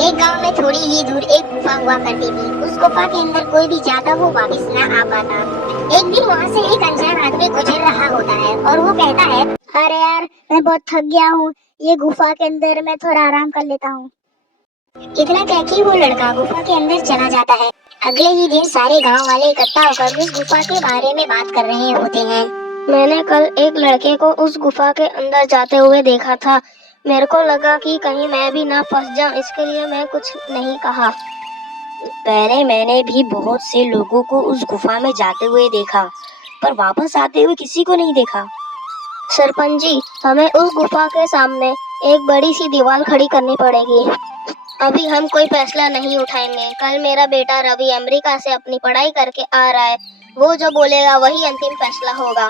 एक गांव में थोड़ी ही दूर एक गुफा हुआ करती थी। उस गुफा के अंदर कोई भी जाता वो वापस न आ पाता। एक दिन वहाँ से एक अनजान आदमी गुजर रहा होता है और वो कहता है, अरे यार मैं बहुत थक गया हूँ, ये गुफा के अंदर मैं थोड़ा आराम कर लेता हूँ। इतना कह के वो लड़का गुफा के अंदर चला जाता है। अगले ही दिन सारे गांव वाले इकट्ठा होकर उस गुफा के बारे में बात कर रहे होते हैं। मैंने कल एक लड़के को उस गुफा के अंदर जाते हुए देखा था। मेरे को लगा कि कहीं मैं भी ना फंस जाऊं, इसके लिए मैं कुछ नहीं कहा। पहले मैंने भी बहुत से लोगों को उस गुफा में जाते हुए देखा, पर वापस आते हुए किसी को नहीं देखा। सरपंच जी, हमें उस गुफा के सामने एक बड़ी सी दीवार खड़ी करनी पड़ेगी। अभी हम कोई फैसला नहीं उठाएंगे। कल मेरा बेटा रवि अमेरिका से अपनी पढ़ाई करके आ रहा है, वो जो बोलेगा वही अंतिम फैसला होगा।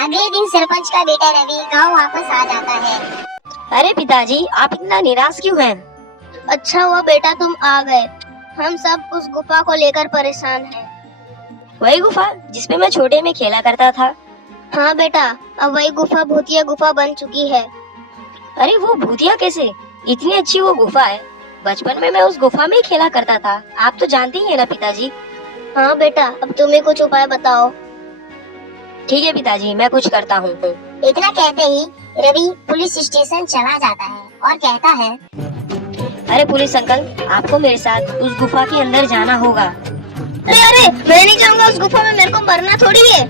अगले दिन सरपंच का बेटा रवि गांव वापस आ जाता है। अरे पिताजी, आप इतना निराश क्यों हैं? अच्छा हुआ बेटा तुम आ गए। हम सब उस गुफा को लेकर परेशान हैं। वही गुफा जिसपे मैं छोटे में खेला करता था। हाँ बेटा, अब वही गुफा भूतिया गुफा बन चुकी है। अरे वो भूतिया कैसे? इतनी अच्छी वो गुफा है। बचपन में मैं उस गुफा में ही खेला करता था। आप तो जानते ही है ना पिताजी। हाँ बेटा, अब तुम्हें कुछ उपाय बताओ। ठीक है पिताजी, मैं कुछ करता हूँ। इतना कहते ही रवि पुलिस स्टेशन चला जाता है और कहता है, अरे पुलिस अंकल, आपको मेरे साथ उस गुफा के अंदर जाना होगा। अरे मैं नहीं जाऊंगा उस गुफा में, मेरे को मरना थोड़ी है।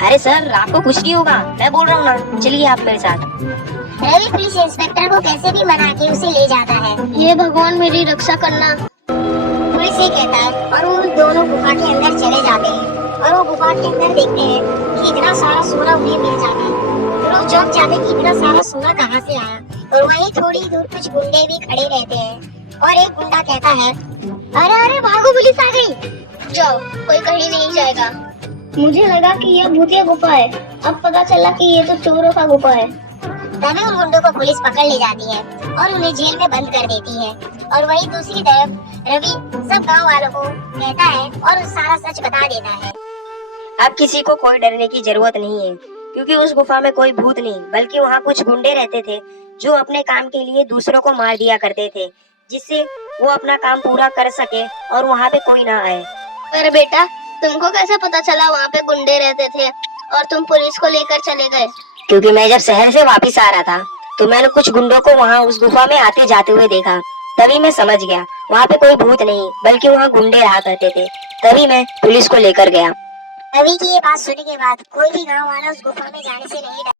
अरे सर, आपको कुछ नहीं होगा, मैं बोल रहा हूँ ना, चलिए आप मेरे साथ। रवि पुलिस इंस्पेक्टर को कैसे भी मना के उसे ले जाता है। ये भगवान मेरी रक्षा करना। पुलिस ये कहता है और वो दोनों गुफा के अंदर चले जाते हैं और वो गुफा के अंदर देखते हैं कि इतना सारा सोना उन्हें मिल जाता है। लोग चौंक जाते हैं कि इतना सारा सोना कहाँ से आया। और वहीं थोड़ी दूर कुछ गुंडे भी खड़े रहते हैं और एक गुंडा कहता है, अरे अरे भागो, पुलिस आ गई। जाओ, कोई कहीं नहीं जाएगा। मुझे लगा कि यह भूतिया गुफा है, अब पता चला कि ये तो चोरों का गुफा है। तभी उन गुंडों को पुलिस पकड़ ले जाती है और उन्हें जेल में बंद कर देती है। और वहीं दूसरी तरफ रवि सब गांव वालों को कहता है और सारा सच बता देता है। अब किसी को कोई डरने की जरूरत नहीं है, क्योंकि उस गुफा में कोई भूत नहीं, बल्कि वहाँ कुछ गुंडे रहते थे जो अपने काम के लिए दूसरों को मार दिया करते थे, जिससे वो अपना काम पूरा कर सके और वहाँ पे कोई ना आए। अरे बेटा, तुमको कैसे पता चला वहाँ पे गुंडे रहते थे और तुम पुलिस को लेकर चले गए? क्योंकि मैं जब शहर से वापस आ रहा था तो मैंने कुछ गुंडों को वहाँ उस गुफा में आते जाते हुए देखा। तभी मैं समझ गया वहाँ पे कोई भूत नहीं, बल्कि वहाँ गुंडे रहा करते थे। तभी मैं पुलिस को लेकर गया। रवि की ये बात सुनने के बाद कोई भी गांव वाला उस गुफा में जाने से नहीं डरा।